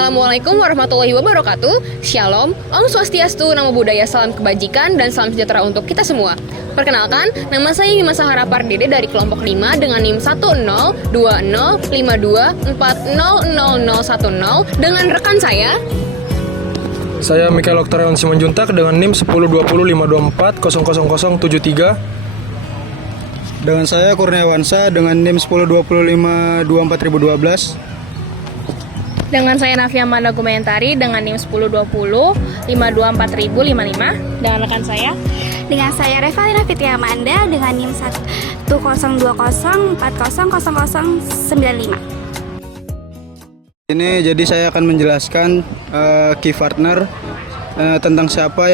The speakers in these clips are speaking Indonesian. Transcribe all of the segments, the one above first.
Assalamualaikum warahmatullahi wabarakatuh. Shalom, Om Swastiastu, Namo Buddhaya, salam kebajikan dan salam sejahtera untuk kita semua. Perkenalkan, nama saya Bima Sahara Pardede dari kelompok 5 dengan NIM 102052400010 dengan rekan saya. Saya Mikael Oktarian Simanjuntak dengan NIM 102052400073. Dengan saya Kurniawansa dengan NIM 1020524012. Dengan saya Nafia Amanda Gumayantari dengan NIM 1020524055. Dengan rekan saya. Dengan saya Revalina Fitri Amanda dengan NIM 1020400095. Ini jadi saya akan menjelaskan key partner tentang siapa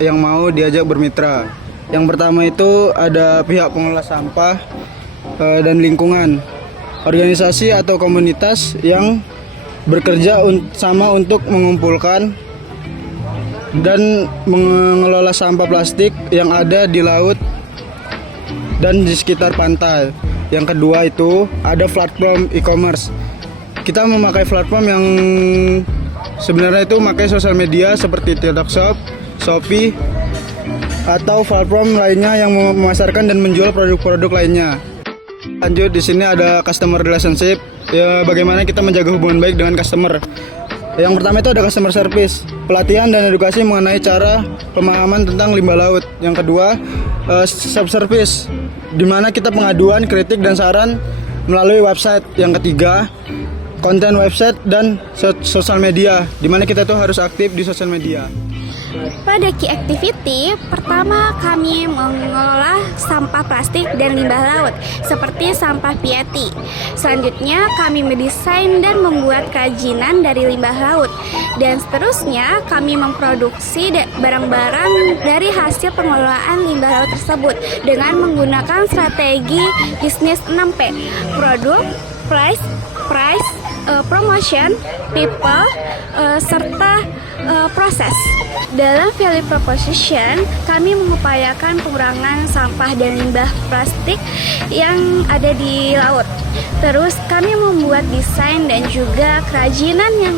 yang mau diajak bermitra. Yang pertama itu ada pihak pengelola sampah dan lingkungan, organisasi atau komunitas yang bekerja sama untuk mengumpulkan dan mengelola sampah plastik yang ada di laut dan di sekitar pantai. Yang kedua itu ada platform e-commerce. Kita memakai platform yang sebenarnya itu memakai sosial media seperti TikTok Shop, Shopee, atau platform lainnya yang memasarkan dan menjual produk-produk lainnya. Lanjut, di sini ada customer relationship. Ya, bagaimana kita menjaga hubungan baik dengan customer. Yang pertama itu ada customer service, pelatihan dan edukasi mengenai cara pemahaman tentang limbah laut. Yang kedua, self service, di mana kita pengaduan, kritik dan saran melalui website. Yang ketiga, konten website dan sosial media, di mana kita tuh harus aktif di sosial media. Pada key activity, pertama kami mengelola sampah plastik dan limbah laut seperti sampah PET. Selanjutnya kami mendesain dan membuat kerajinan dari limbah laut. Dan seterusnya kami memproduksi barang-barang dari hasil pengelolaan limbah laut tersebut dengan menggunakan strategi bisnis 6P: produk, price, promotion, people, serta proses. Dalam value proposition, kami mengupayakan pengurangan sampah dan limbah plastik yang ada di laut. Terus kami membuat desain dan juga kerajinan yang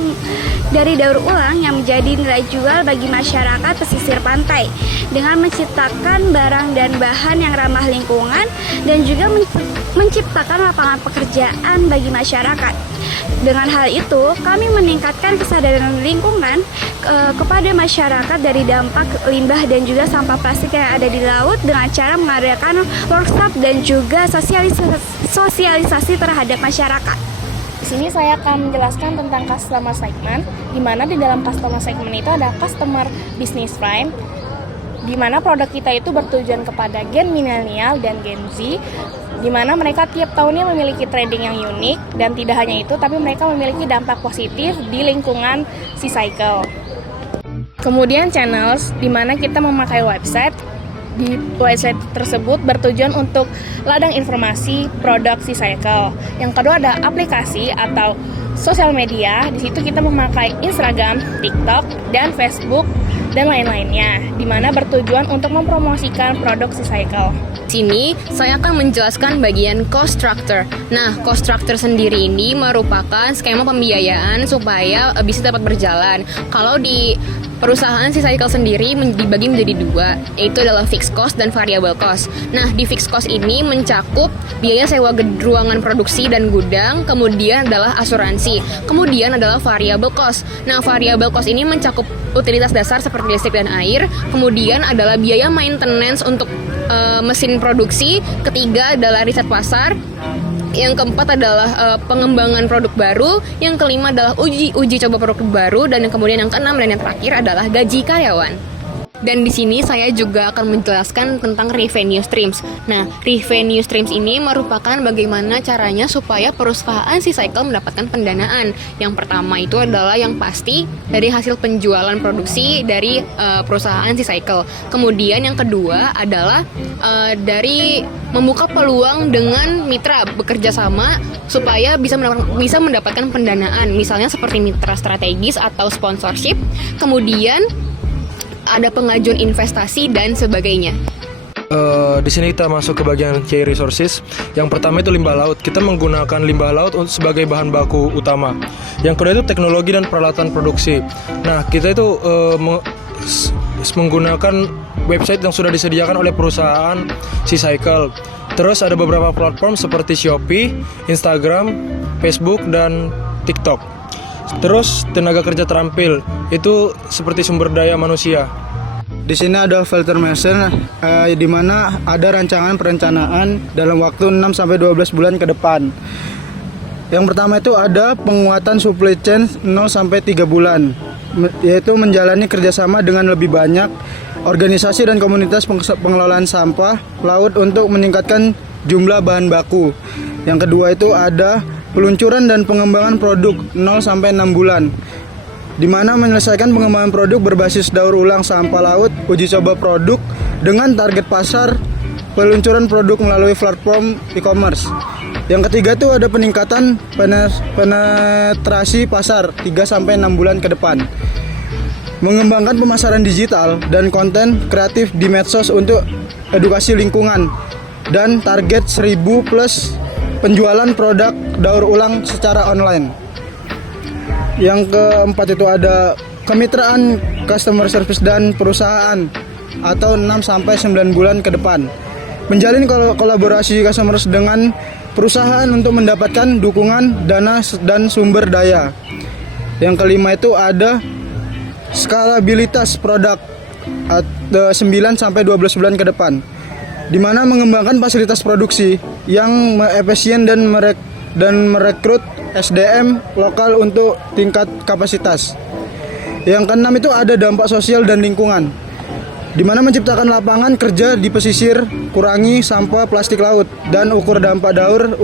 dari daur ulang yang menjadi nilai jual bagi masyarakat pesisir pantai dengan menciptakan barang dan bahan yang ramah lingkungan dan juga menciptakan lapangan pekerjaan bagi masyarakat. Dengan hal itu, kami meningkatkan kesadaran lingkungan kepada masyarakat dari dampak limbah dan juga sampah plastik yang ada di laut dengan cara mengadakan workshop dan juga sosialisasi terhadap masyarakat. Di sini saya akan menjelaskan tentang customer segment, di mana di dalam customer segment itu ada customer business prime, di mana produk kita itu bertujuan kepada gen milenial dan gen Z, di mana mereka tiap tahunnya memiliki trading yang unik, dan tidak hanya itu, tapi mereka memiliki dampak positif di lingkungan C-Cycle. Kemudian channels, di mana kita memakai website. Di website tersebut bertujuan untuk ladang informasi produk C-Cycle. Yang kedua ada aplikasi atau sosial media. Di situ kita memakai Instagram, TikTok, dan Facebook dan lain-lainnya, di mana bertujuan untuk mempromosikan produk C-Cycle. Sini saya akan menjelaskan bagian cost structure. Nah, cost structure sendiri ini merupakan skema pembiayaan supaya bisnis dapat berjalan. Kalau di perusahaan C-Cycle sendiri dibagi menjadi dua, yaitu adalah fixed cost dan variable cost. Nah, di fixed cost ini mencakup biaya sewa ruangan produksi dan gudang, kemudian adalah asuransi, kemudian adalah variable cost. Nah, variable cost ini mencakup utilitas dasar seperti listrik dan air, kemudian adalah biaya maintenance untuk mesin produksi, ketiga adalah riset pasar, yang keempat adalah pengembangan produk baru, yang kelima adalah uji coba produk baru, dan yang kemudian yang keenam dan yang terakhir adalah gaji karyawan. Dan di sini saya juga akan menjelaskan tentang revenue streams. Nah, revenue streams ini merupakan bagaimana caranya supaya perusahaan C-Cycle mendapatkan pendanaan. Yang pertama itu adalah yang pasti dari hasil penjualan produksi dari perusahaan C-Cycle. Kemudian yang kedua adalah dari membuka peluang dengan mitra bekerja sama supaya bisa mendapatkan pendanaan. Misalnya seperti mitra strategis atau sponsorship. Kemudian ada pengajuan investasi dan sebagainya. Di sini kita masuk ke bagian key resources. Yang pertama itu limbah laut. Kita menggunakan limbah laut sebagai bahan baku utama. Yang kedua itu teknologi dan peralatan produksi. Nah, kita itu menggunakan website yang sudah disediakan oleh perusahaan SeaCycle. Terus ada beberapa platform seperti Shopee, Instagram, Facebook, dan TikTok. Terus tenaga kerja terampil itu seperti sumber daya manusia. Di sini ada filter measure di mana ada rancangan perencanaan dalam waktu 6 sampai 12 bulan ke depan. Yang pertama itu ada penguatan supply chain 0 sampai 3 bulan, yaitu menjalani kerjasama dengan lebih banyak organisasi dan komunitas pengelolaan sampah laut untuk meningkatkan jumlah bahan baku. Yang kedua itu ada peluncuran dan pengembangan produk 0 sampai 6 bulan, di mana menyelesaikan pengembangan produk berbasis daur ulang sampah laut, uji coba produk dengan target pasar, peluncuran produk melalui platform e-commerce. Yang ketiga itu ada peningkatan penetrasi pasar 3 sampai 6 bulan ke depan. Mengembangkan pemasaran digital dan konten kreatif di medsos untuk edukasi lingkungan dan target 1000 plus penjualan produk daur ulang secara online. Yang keempat itu ada kemitraan customer service dan perusahaan atau 6 sampai 9 bulan ke depan. Menjalin kolaborasi customer dengan perusahaan untuk mendapatkan dukungan dana dan sumber daya. Yang kelima itu ada skalabilitas produk 9 sampai 12 bulan ke depan, di mana mengembangkan fasilitas produksi yang efisien dan merekrut SDM lokal untuk tingkat kapasitas. Yang keenam itu ada dampak sosial dan lingkungan, di mana menciptakan lapangan kerja di pesisir, kurangi sampah plastik laut, dan ukur dampak daur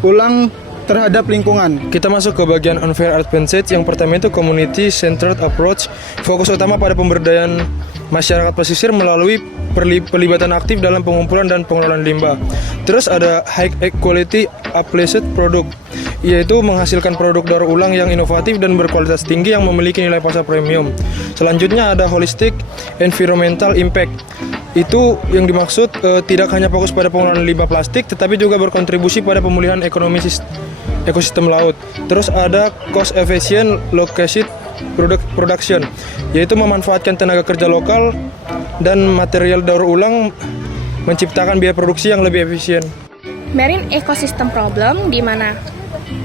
ulang terhadap lingkungan. Kita masuk ke bagian unfair advantage. Yang pertama itu community centered approach. Fokus utama pada pemberdayaan masyarakat pesisir melalui pelibatan aktif dalam pengumpulan dan pengelolaan limbah. Terus ada high quality applied product, yaitu menghasilkan produk daur ulang yang inovatif dan berkualitas tinggi yang memiliki nilai pasar premium. Selanjutnya ada holistic environmental impact. Itu yang dimaksud tidak hanya fokus pada pengelolaan limbah plastik, tetapi juga berkontribusi pada pemulihan ekonomi ekosistem laut. Terus ada cost efficient location production, yaitu memanfaatkan tenaga kerja lokal dan material daur ulang, menciptakan biaya produksi yang lebih efisien. Marine ecosystem problem, di mana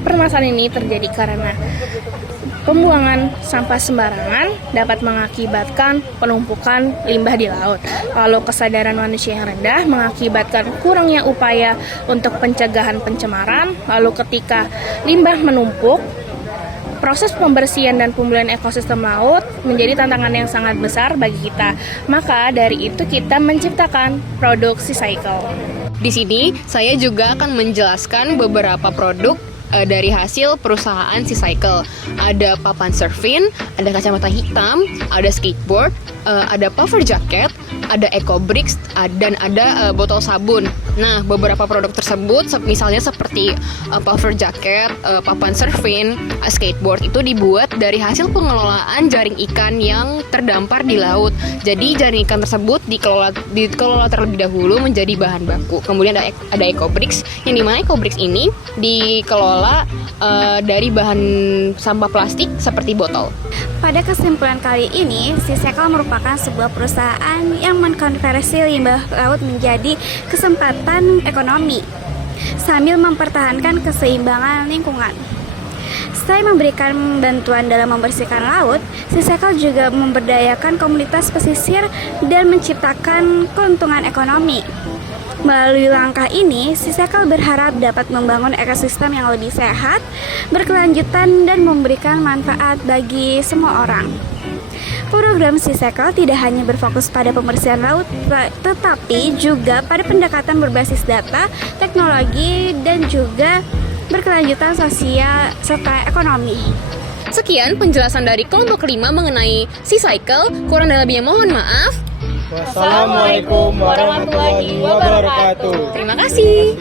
permasalahan ini terjadi karena pembuangan sampah sembarangan dapat mengakibatkan penumpukan limbah di laut. Lalu kesadaran manusia yang rendah mengakibatkan kurangnya upaya untuk pencegahan pencemaran. Lalu ketika limbah menumpuk, proses pembersihan dan pemulihan ekosistem laut menjadi tantangan yang sangat besar bagi kita. Maka dari itu kita menciptakan produk SeaCycle. Di sini saya juga akan menjelaskan beberapa produk dari hasil perusahaan SeaCycle. Ada papan surfing, ada kacamata hitam, ada skateboard, ada puffer jacket, ada eco bricks, dan ada botol sabun. Nah, beberapa produk tersebut misalnya seperti puffer jacket, papan surfing, skateboard itu dibuat dari hasil pengelolaan jaring ikan yang terdampar di laut. Jadi jaring ikan tersebut dikelola terlebih dahulu menjadi bahan baku. Kemudian ada eco bricks, yang dimana eco bricks ini dikelola dari bahan sampah plastik seperti botol. Pada kesimpulan kali ini, SeaCycle merupakan sebuah perusahaan yang mengkonversi limbah laut menjadi kesempatan ekonomi sambil mempertahankan keseimbangan lingkungan. Selain memberikan bantuan dalam membersihkan laut, SeaCycle juga memberdayakan komunitas pesisir dan menciptakan keuntungan ekonomi. Melalui langkah ini, SeaCycle berharap dapat membangun ekosistem yang lebih sehat, berkelanjutan, dan memberikan manfaat bagi semua orang. Program SeaCycle tidak hanya berfokus pada pembersihan laut, tetapi juga pada pendekatan berbasis data, teknologi, dan juga berkelanjutan sosial serta ekonomi. Sekian penjelasan dari kelompok 5 mengenai SeaCycle. Kurang dan lebihnya mohon maaf. Wassalamualaikum warahmatullahi wabarakatuh. Terima kasih.